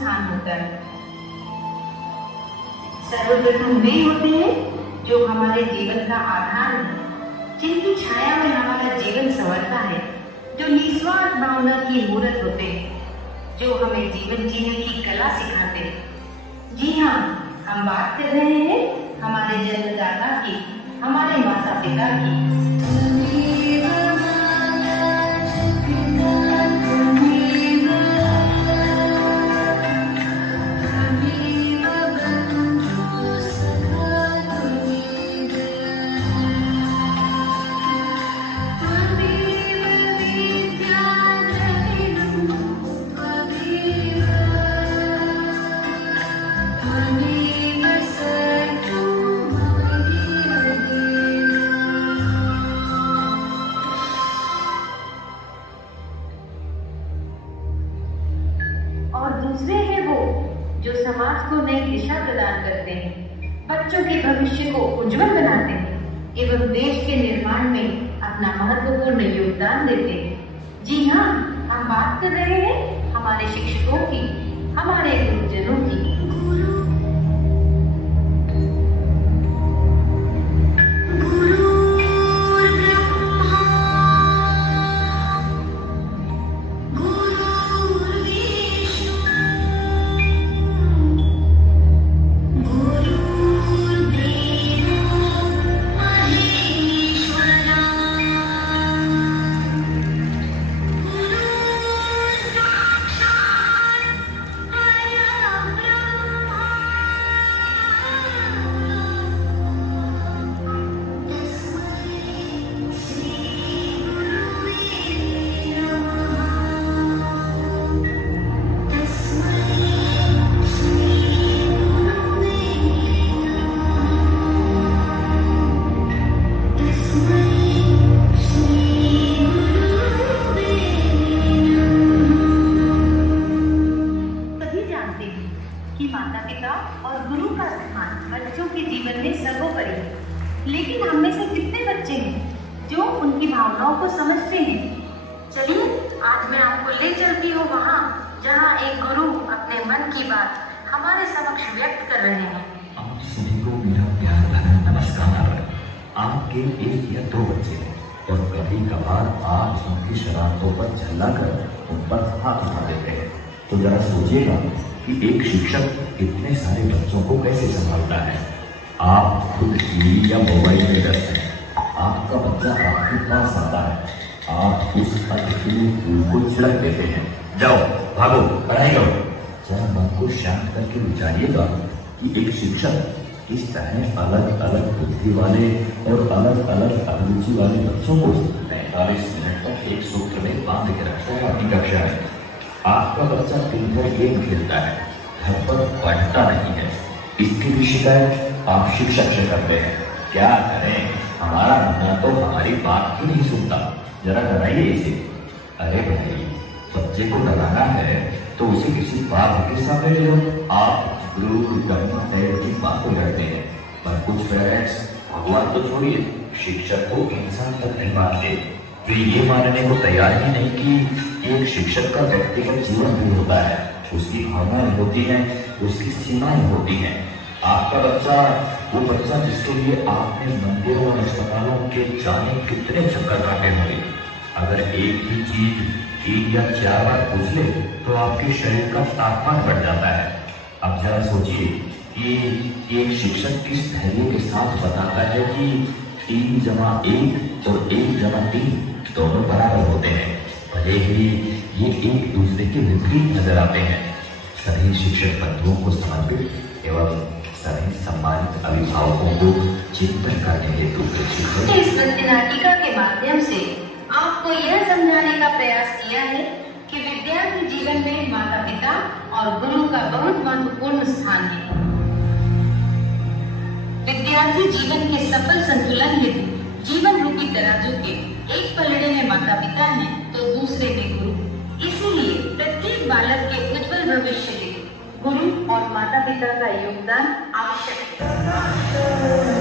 स्थान होता है। सर्वप्रथम वे होते हैं जो हमारे जीवन का आधार है, जिनकी छाया में हमारा जीवन संवरता है, जो निस्वार्थ भावना की मूर्त होते हैं, जो हमें जीवन जीने की कला सिखाते हैं। जी हाँ, हम बात कर रहे हैं हमारे जन्मदाता की, हमारे माता पिता की। और दूसरे हैं वो जो समाज को नई दिशा प्रदान करते हैं, बच्चों के भविष्य को उज्जवल बनाते हैं एवं देश के निर्माण में अपना महत्वपूर्ण योगदान देते हैं। जी हाँ, हम बात कर रहे हैं हमारे शिक्षकों की, हमारे गुरुजनों की। कि माता पिता और गुरु का स्थान बच्चों के जीवन में सर्वोपरि है, लेकिन हम में से कितने बच्चे हैं जो उनकी भावनाओं को समझते हैं? चलिए आज मैं आपको ले चलती हूँ वहाँ जहाँ एक गुरु अपने मन की बात हमारे समक्ष व्यक्त कर रहे हैं। आप सभी को मेरा प्यार भरा नमस्कार। आपके एक या दो बच्चे हैं और कभी कभार आप उनकी शरारतों पर झल्ला कर उन पर हाथ उठा देते हैं, तो जरा सोचिएगा कि एक शिक्षक इतने सारे बच्चों को कैसे संभालता है। आप खुद टीवी या मोबाइल में व्यस्त हैं, आपका बच्चा आपके पास आता है, आप उस अतिथि फूल को छिड़क देते हैं, जाओ भागो पढ़ाई करो। जरा मन को शांत करके विचारिएगा कि एक शिक्षक इस तरह अलग अलग बुद्धि वाले और अलग अलग अभिरुचि वाले बच्चों को 45 मिनट तक एक सूत्र में बांध के रखता है अपनी कक्षा में। आपका बच्चा दिन भर गेम खेलता है, घर पर पढ़ता नहीं है, इसकी भी शिकायत आप शिक्षक से करते हैं। क्या करें, हमारा मुन्ना तो हमारी बात ही नहीं सुनता, जरा डराइए इसे। अरे भाई, बच्चे को डराना है तो उसे किसी बात के सामने ले लो। आप गुरु ब्रह्मा की बात को करते हैं, पर कुछ पेरेंट्स भगवान तो छोड़िए, शिक्षक को इंसान तक नहीं मानते। वे ये मानने को तैयार ही नहीं कि एक शिक्षक का व्यक्तिगत जीवन भी होता है, उसकी भावनाएं होती हैं, उसकी सीमाएं होती हैं। आपका बच्चा वो बच्चा जिसके लिए आपने मंदिरों और अस्पतालों के जाने कितने चक्कर काटे होंगे, अगर एक ही चीज 3 या 4 बार पूछ ले तो आपके शरीर का तापमान बढ़ जाता है। अब जरा सोचिए कि एक शिक्षक किस धैर्य के साथ बताता है कि 3 जमा 1 और 1 जमा 3 दोनों बराबर होते हैं, भले ही ये एक दूसरे के विपरीत नजर आते हैं। सभी शिक्षक बंधुओं को समर्पित एवं सभी सम्मानित अभिभावकों को चिंतन करने हेतु इस नृत्य नाटिका के माध्यम से आपको यह समझाने का प्रयास किया है कि विद्यार्थी जीवन में माता पिता और गुरु का बहुत महत्वपूर्ण स्थान है। विद्यार्थी जीवन के सफल संतुलन हेतु जीवन रूपी तराजू के एक पलड़े में माता पिता हैं तो दूसरे में गुरु। इसीलिए प्रत्येक बालक के उज्जवल भविष्य में गुरु और माता पिता का योगदान आवश्यक है।